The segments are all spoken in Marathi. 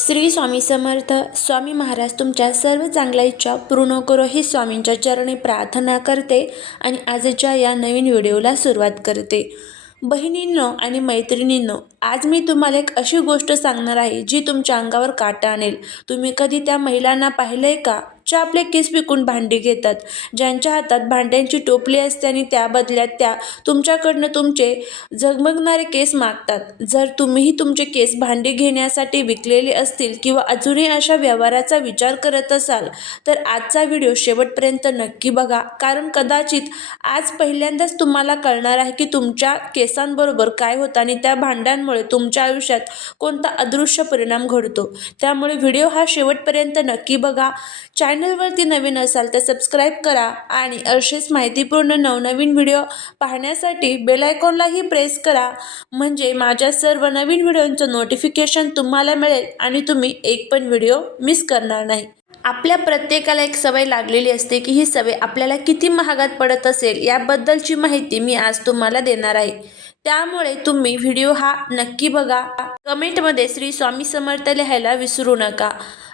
श्री स्वामी समर्थ स्वामी महाराज तुमच्या सर्व चांगल्या इच्छा पूर्ण करो ही स्वामींच्या चरणी प्रार्थना करते आणि आजच्या या नवीन व्हिडिओला सुरुवात करते. बहिणींनो आणि मैत्रिणींनो आज मी तुम्हाला एक अशी गोष्ट सांगणार आहे जी तुमच्या अंगावर काटा आणेल. तुम्ही कधी त्या महिलांना पाहिलंय का? च्या आपले केस विकून भांडी घेतात. ज्यांच्या हातात भांड्यांची टोपली असते आणि त्या बदल्यात त्या तुमच्याकडनं तुमचे झगमगणारे केस मागतात. जर तुम्हीही तुमचे केस भांडी घेण्यासाठी विकलेले असतील किंवा अजूनही अशा व्यवहाराचा विचार करत असाल तर आजचा व्हिडिओ शेवटपर्यंत नक्की बघा. कारण कदाचित आज पहिल्यांदाच तुम्हाला कळणार आहे की तुमच्या केसांबरोबर काय होतं आणि त्या भांड्यांमुळे तुमच्या आयुष्यात कोणता अदृश्य परिणाम घडतो. त्यामुळे व्हिडिओ हा शेवटपर्यंत नक्की बघा. चॅनलवरती नवीन असाल तर सबस्क्राईब करा आणि असेच माहितीपूर्ण नवनवीन व्हिडिओ पाहण्यासाठी बेलायकॉनलाही प्रेस करा. म्हणजे माझ्या सर्व नवीन व्हिडिओंचं नोटिफिकेशन तुम्हाला मिळेल आणि तुम्ही एक पण व्हिडिओ मिस करणार नाही. आपल्या प्रत्येकाला एक सवय लागलेली असते की ही सवय आपल्याला किती महागात पडत असेल याबद्दलची माहिती मी आज तुम्हाला देणार आहे. त्यामुळे तुम्ही व्हिडिओ हा नक्की बघा. कमेंटमध्ये श्री स्वामी समर्थ लिहायला विसरू नका.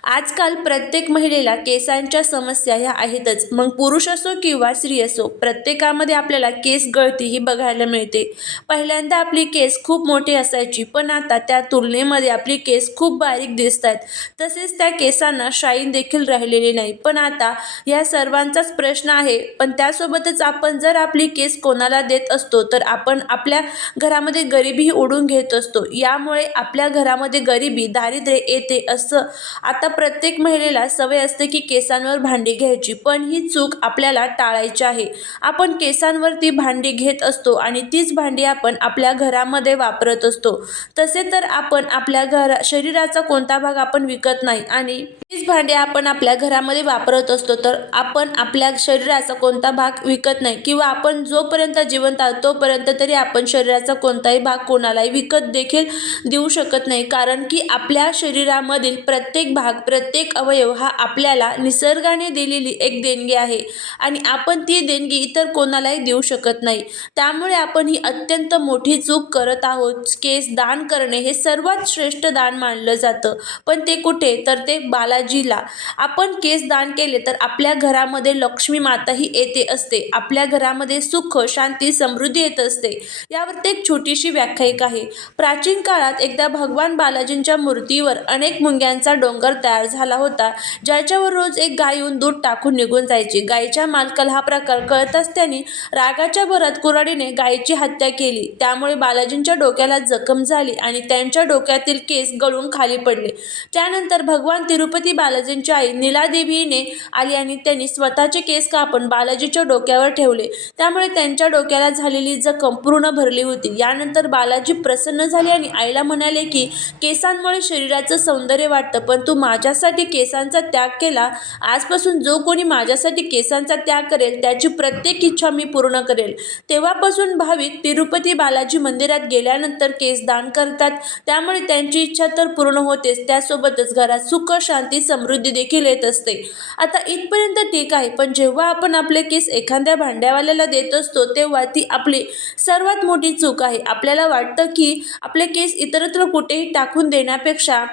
आजकाल प्रत्येक महिलेला केसांच्या समस्या ह्या आहेतच. मग पुरुष असो किंवा स्त्री असो प्रत्येकामध्ये आपल्याला केस गळती ही बघायला मिळते. पहिल्यांदा आपली केस खूप मोठी असायची पण आता त्या तुलनेमध्ये आपली केस खूप बारीक दिसत आहेत तसेच त्या केसांना शाईन देखील राहिलेली नाही. पण आता ह्या सर्वांचाच प्रश्न आहे पण त्यासोबतच आपण जर आपली केस कोणाला देत असतो तर आपण आपल्या घरामध्ये गरिबीही ओढून घेत असतो. यामुळे आपल्या घरामध्ये गरिबी दारिद्र्य येते असं आता प्रत्येक महिलेला सवय असते की केसांवर भांडी घ्यायची पण ही चूक आपल्याला टाळायची आहे. आपण केसांवरती भांडी घेत असतो आणि तीच भांडी आपण आपल्या घरामध्ये वापरत असतो. तसे तर आपण आपल्या घरा शरीराचा कोणता भाग आपण विकत नाही आणि तीच भांडी आपण आपल्या घरामध्ये वापरत असतो तर आपण आपल्या शरीराचा कोणता भाग विकत नाही किंवा आपण जोपर्यंत जिवंत आहोत तोपर्यंत तरी आपण शरीराचा कोणताही भाग कोणालाही विकत देखील देऊ शकत नाही. कारण की आपल्या शरीरामधील प्रत्येक भाग प्रत्येक अवयव हा आपल्याला निसर्गाने दिलेली एक देणगी आहे आणि आपण ती देणगी इतर कोणालाही देऊ शकत नाही. त्यामुळे आपण ही अत्यंत मोठी चूक करत आहोत. केस दान करणे हे सर्वात श्रेष्ठ दान मानलं जातं. पण ते कुठे? तर ते बालाजी आजीला. आपण केस दान केले तर आपल्या घरामध्ये लक्ष्मी माता ही येते असते. आपल्या घरामध्ये सुख शांती समृद्धी येत असते. यावरती एक छोटीशी व्याख्यायिक आहे. प्राचीन काळात एकदा भगवान बालाजींच्या मूर्तीवर अनेक मुंग्यांचा डोंगर तयार झाला होता ज्याच्यावर रोज एक गाय येऊन दूध टाकून निघून जायची. गायीच्या मालकाला हा प्रकार कळताच त्यांनी रागाच्या भरात कुऱ्हाडीने गायीची हत्या केली. त्यामुळे बालाजींच्या डोक्याला जखम झाली आणि त्यांच्या डोक्यातील केस गळून खाली पडले. त्यानंतर भगवान तिरुपती बालाजींची आई नीलादेवीने आली आणि त्यांनी स्वतःचे केस कापून बालाजीच्या डोक्यावर ठेवले. त्यामुळे त्यांच्या डोक्याला झालेली जखम पूर्ण भरली होती. यानंतर बालाजी प्रसन्न झाले आणि आईला म्हणाले की केसांमुळे शरीराचं सौंदर्य वाटतं पण तू माझ्यासाठी केसांचा त्याग केला. आजपासून जो कोणी माझ्यासाठी केसांचा त्याग करेल त्याची प्रत्येक इच्छा मी पूर्ण करेल. तेव्हापासून भाविक तिरुपती बालाजी मंदिरात गेल्यानंतर केस दान करतात. त्यामुळे त्यांची इच्छा तर पूर्ण होतेच. त्यासोबतच घरात सुख शांती समृद्धी देखील येत असते. आता इथपर्यंत ठीक आहे पण जेव्हा आपण आपले केस एखाद्या भांड्यावाल्याला देत असतो तेव्हा ती आपली सर्वात मोठी चूक आहे. आपल्याला वाटतं की आपले केस इतरत्र कुठेही टाकून देण्यापेक्षा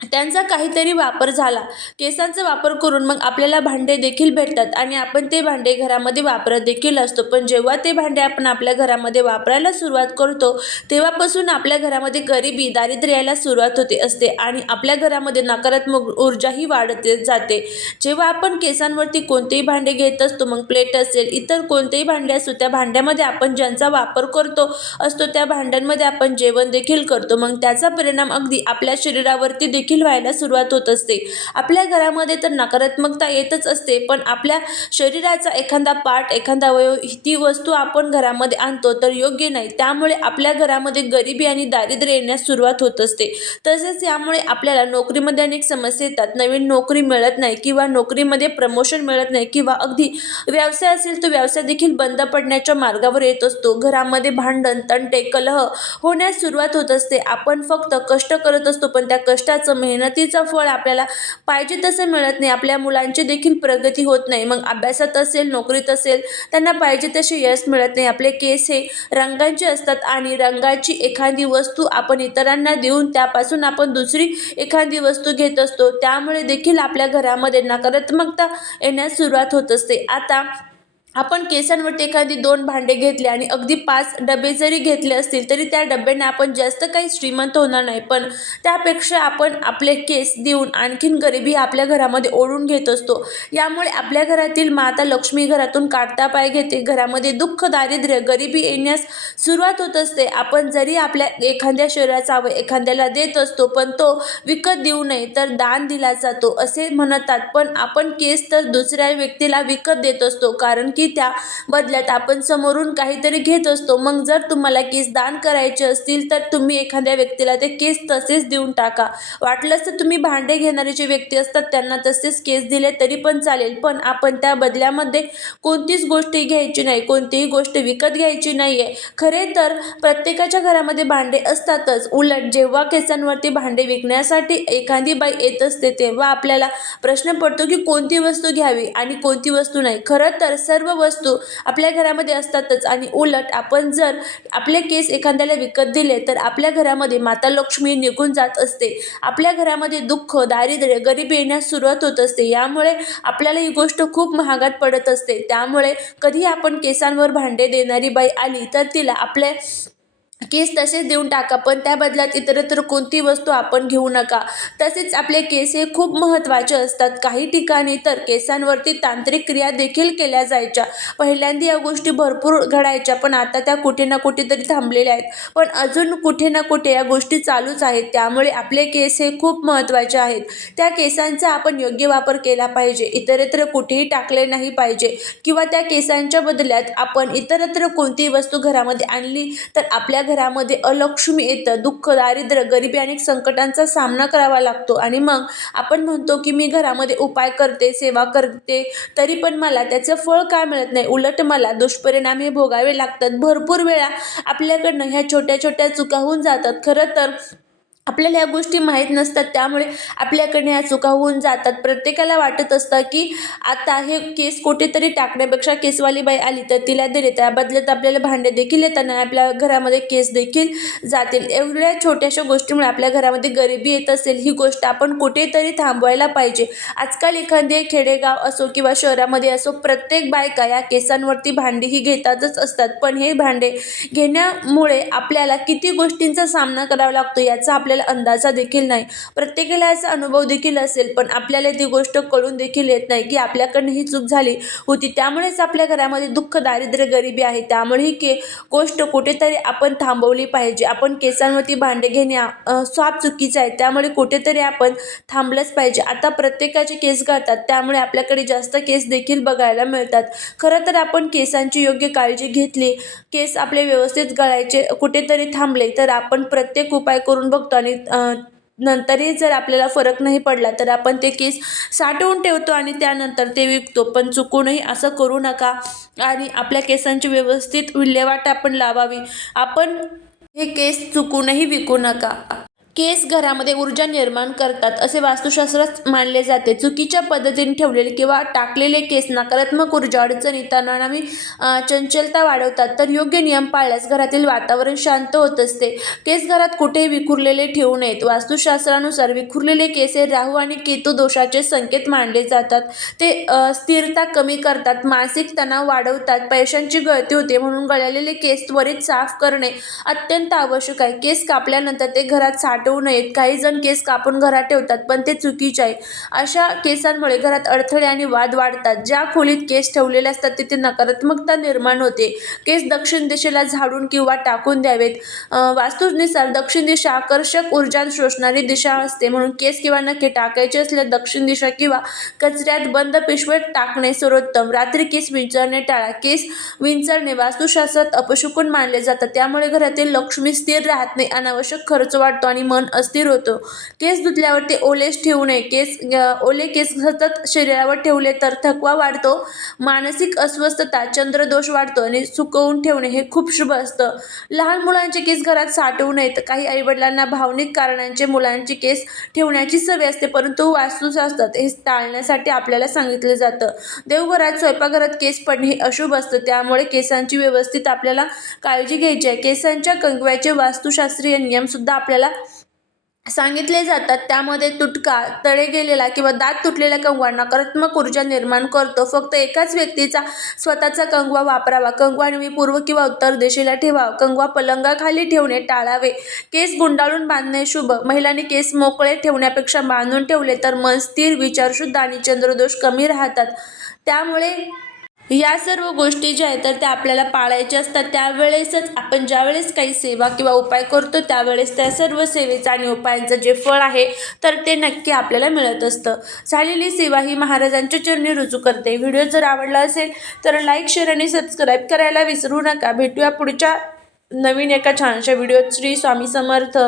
त्यांचा काहीतरी वापर झाला. केसांचा वापर करून मग आपल्याला भांडे देखील भेटतात आणि आपण ते भांडे घरामध्ये वापरत देखील असतो. पण जेव्हा ते भांडे आपण आपल्या घरामध्ये वापरायला सुरुवात करतो तेव्हापासून आपल्या घरामध्ये गरिबी दारिद्र्य यायला सुरुवात होते असते आणि आपल्या घरामध्ये नकारात्मक ऊर्जाही वाढत जाते. जेव्हा आपण केसांवरती कोणतेही भांडे घेत असतो मग प्लेट असेल इतर कोणतेही भांडे असो त्या भांड्यामध्ये आपण ज्यांचा वापर करतो असतो त्या भांड्यांमध्ये आपण जेवण देखील करतो. मग त्याचा परिणाम अगदी आपल्या शरीरावरती देखील देखील व्हायला सुरुवात होत असते. आपल्या घरामध्ये तर नकारात्मकता येतच असते पण आपल्या शरीराचा एखादा पार्ट एखादा अवयव ती वस्तू आपण घरामध्ये आणतो तर योग्य नाही. त्यामुळे आपल्या घरामध्ये गरिबी आणि दारिद्र्य येण्यास सुरुवात होत असते. तसेच यामुळे आपल्याला नोकरीमध्ये अनेक समस्या येतात. नवीन नोकरी मिळत नाही किंवा नोकरीमध्ये प्रमोशन मिळत नाही किंवा अगदी व्यवसाय असेल तो व्यवसाय देखील बंद पडण्याच्या मार्गावर येत असतो. घरामध्ये भांडण तंटे कलह होण्यास सुरुवात होत असते. आपण फक्त कष्ट करत असतो पण त्या कष्टाचं मेहनतीचं फळ आपल्याला पाहिजे तसं मिळत नाही. आपल्या मुलांची देखील प्रगती होत नाही. मग अभ्यासात असेल नोकरीत असेल त्यांना पाहिजे तसे यश मिळत नाही. आपले केस हे रंगांचे असतात आणि रंगाची एखादी वस्तू आपण इतरांना देऊन त्यापासून आपण दुसरी एखादी वस्तू घेत असतो. त्यामुळे देखील आपल्या घरामध्ये नकारात्मकता येण्यास सुरुवात होत असते. आता आपण केसांवरती एखादी दोन भांडे घेतले आणि अगदी पाच डबे जरी घेतले असतील तरी त्या डब्याने आपण जास्त काही श्रीमंत होणार नाही. पण त्यापेक्षा आपण आपले केस देऊन आणखीन गरिबी आपल्या घरामध्ये ओढून घेत असतो. यामुळे आपल्या घरातील माता लक्ष्मी घरातून काढता पाय घेते. घरामध्ये दुःख दारिद्र्य गरिबी येण्यास सुरुवात होत असते. आपण जरी आपल्या एखाद्या शरीराचा अवय एखाद्याला देत असतो पण तो विकत देऊ नये तर दान दिला जातो असे म्हणतात. पण आपण केस तर दुसऱ्या व्यक्तीला विकत देत असतो कारण की त्या बदल्यात आपण समोरून काहीतरी घेत असतो. मग जर तुम्हाला केस दान करायचे असतील तर तुम्ही एखाद्या व्यक्तीला ते केस तसेच देऊन टाका. वाटलंच तर तुम्ही भांडे घेणारे जे व्यक्ती असतात त्यांना तसेच केस दिले तरी पण चालेल. पण आपण त्या बदल्यामध्ये कोणतीच गोष्टी घ्यायची नाही. कोणतीही गोष्ट विकत घ्यायची नाही आहे खरे तर प्रत्येकाच्या घरामध्ये भांडे असतातच. उलट जेव्हा केसांवरती भांडे विकण्यासाठी एखादी बाई येत असते तेव्हा आपल्याला प्रश्न पडतो की कोणती वस्तू घ्यावी आणि कोणती वस्तू नाही. खरं तर सर्व वस्तू आपल्या घरामध्ये असतातच आणि उलट आपण जर आपले केस एखाद्याला विकत दिले तर आपल्या घरामध्ये माता लक्ष्मी निघून जात असते. आपल्या घरामध्ये दुःख दारिद्र्य गरिबी येण्यास सुरुवात होत असते. यामुळे आपल्याला ही गोष्ट खूप महागात पडत असते. त्यामुळे कधी आपण केसांवर भांडे देणारी बाई आली तर तिला आपल्या केस तसेच देऊन टाका पण त्या बदल्यात इतरत्र कोणती वस्तू आपण घेऊ नका. तसेच आपले केस हे खूप महत्त्वाचे असतात. काही ठिकाणी तर केसांवरती तांत्रिक क्रिया देखील केल्या जायच्या. पहिल्यांदा या गोष्टी भरपूर घडायच्या पण आता त्या कुठे ना कुठेतरी थांबलेल्या आहेत. पण अजून कुठे ना कुठे या गोष्टी चालूच आहेत. त्यामुळे आपले केस हे खूप महत्त्वाचे आहेत. त्या केसांचा आपण योग्य वापर केला पाहिजे. इतरत्र कुठेही टाकले नाही पाहिजे. किंवा त्या केसांच्या बदल्यात आपण इतरत्र कोणतीही वस्तू घरामध्ये आणली तर आपल्या घरामध्ये अलक्ष्मी येतं दुःख दारिद्र्य गरिबी अनेक संकटांचा सामना करावा लागतो. आणि मग आपण म्हणतो की मी घरामध्ये उपाय करते सेवा करते तरी पण मला त्याचं फळ काय मिळत नाही? उलट मला दुष्परिणाम हे भोगावे लागतात. भरपूर वेळा आपल्याकडनं ह्या छोट्या छोट्या चुका होऊन जातात. खरं तर आपल्याला ह्या गोष्टी माहीत नसतात त्यामुळे आपल्याकडनं ह्या चुका होऊन जातात. प्रत्येकाला वाटत असतं की आता हे केस कुठेतरी टाकण्यापेक्षा केसवाली बाई आली तर तिला दिले त्या बदल्यात आपल्याला भांडे देखील येतात आणि आपल्या घरामध्ये केस देखील जातील. एवढ्या छोट्याशा गोष्टीमुळे आपल्या घरामध्ये गरिबी येत असेल ही गोष्ट आपण कुठेतरी थांबवायला पाहिजे. आजकाल एखादे खेडेगाव असो किंवा शहरामध्ये असो प्रत्येक बायका या केसांवरती भांडी ही घेतातच असतात. पण हे भांडे घेण्यामुळे आपल्याला किती गोष्टींचा सामना करावा लागतो याचा आपल्याला अंदाजा देखील नाही. प्रत्येकाला याचा अनुभव देखील असेल पण आपल्याला ती गोष्ट कळून देखील येत नाही की आपल्याकडनं ही चूक झाली होती. त्यामुळेच आपल्या घरामध्ये दुःख दारिद्र्य गरिबी आहे. त्यामुळे ही के गोष्ट कुठेतरी आपण थांबवली पाहिजे. आपण केसांवरती भांडे घेणे स्वाप चुकीचं आहे. त्यामुळे कुठेतरी आपण थांबलंच पाहिजे. आता प्रत्येकाचे केस गळतात. त्यामुळे आपल्याकडे जास्त केस देखील बघायला मिळतात. खरं तर आपण केसांची योग्य काळजी घेतली. केस आपले व्यवस्थित गळायचे कुठेतरी थांबले तर आपण प्रत्येक उपाय करून बघतो. आणि आणि नंतरही जर आपल्याला फरक नाही पडला तर आपण ते केस साठवून ठेवतो आणि त्यानंतर ते विकतो. पण चुकूनही असं करू नका. आणि आपल्या केसांची व्यवस्थित विल्हेवाट आपण लावावी. आपण हे केस चुकूनही विकू नका. केस घरामध्ये ऊर्जा निर्माण करतात असे वास्तुशास्त्रात मानले जाते. चुकीच्या पद्धतीने ठेवलेले किंवा टाकलेले केस नकारात्मक ऊर्जा अडचणी तणावी चंचलता वाढवतात. तर योग्य नियम पाळल्यास घरातील वातावरण शांत होत असते. केस घरात कुठेही विखुरलेले ठेवू नयेत. वास्तुशास्त्रानुसार विखुरलेले केस हे राहू आणि केतू दोषाचे संकेत मानले जातात. ते स्थिरता कमी करतात मानसिक तणाव वाढवतात पैशांची गळती होते म्हणून गळलेले केस त्वरित साफ करणे अत्यंत आवश्यक आहे. केस कापल्यानंतर ते घरात साठ साठवू नयेत. काही जण केस कापून घरात ठेवतात पण ते चुकीचे आहे. अशा केसांमुळे घरात अडथळे आणि वाद वाढतात. ज्या खोलीत केस ठेवलेले असतात तिथे नकारात्मकता निर्माण होते. केस दक्षिण दिशेला झाडून किंवा टाकून द्यावेत. वास्तूनुसार दक्षिण दिशा आकर्षक ऊर्जा शोषणारी दिशा असते. म्हणून केस किंवा नखे टाकायचे असल्यास दक्षिण दिशा किंवा कचऱ्यात बंद पिशवेत टाकणे सर्वोत्तम. रात्री केस विंचरणे टाळा. केस विंचरणे वास्तुशास्त्रात अपशुकून मानले जातात. त्यामुळे घरातील लक्ष्मी स्थिर राहत नाही. अनावश्यक खर्च वाढतो आणि मन अस्थिर होतं. केस धुतल्यावर ते ओलेच ठेवू नये. केस ओले केस सतत शरीरावर ठेवले तर थकवा वाढतो मानसिक अस्वस्थता चंद्रदोष वाढतो आणि सुकवून ठेवणे हे खूप शुभ असतं. लहान मुलांचे केस घरात साठवू नयेत. काही आईवडिलांना भावनिक कारणांचे मुलांचे केस ठेवण्याची सवय असते परंतु वास्तुशास्त्रात हे टाळण्यासाठी आपल्याला सांगितलं जातं. देवघरात स्वयंपाकघरात केस पडणे हे अशुभ असतं. त्यामुळे केसांची व्यवस्थित आपल्याला काळजी घ्यायची आहे. केसांच्या कंगव्याचे वास्तुशास्त्रीय नियमसुद्धा आपल्याला सांगितले जातात. त्यामध्ये तुटका तळे गेलेला किंवा दात तुटलेला कंगवा नकारात्मक ऊर्जा निर्माण करतो. फक्त एकाच व्यक्तीचा स्वतःचा कंगवा वापरावा. कंगवा नेहमी पूर्व किंवा उत्तर दिशेला ठेवावा. कंगवा पलंगाखाली ठेवणे टाळावे. केस गुंडाळून बांधणे शुभ. महिलांनी केस मोकळे ठेवण्यापेक्षा बांधून ठेवले तर मन स्थिर विचारशुद्ध आणि चंद्रदोष कमी राहतात. त्यामुळे या सर्व गोष्टी ज्या आहेत तर त्या आपल्याला पाळायच्या असतात. त्यावेळेसच आपण ज्यावेळेस काही सेवा किंवा उपाय करतो त्यावेळेस त्या सर्व सेवेचं आणि उपायांचं जे फळ आहे तर ते नक्की आपल्याला मिळत असतं. झालेली सेवा ही महाराजांच्या चरणी रुजू करते. व्हिडिओ जर आवडला असेल तर लाईक शेअर आणि सबस्क्राईब करायला विसरू नका. भेटूया पुढच्या नवीन एका छानशा व्हिडिओत श्री स्वामी समर्थ.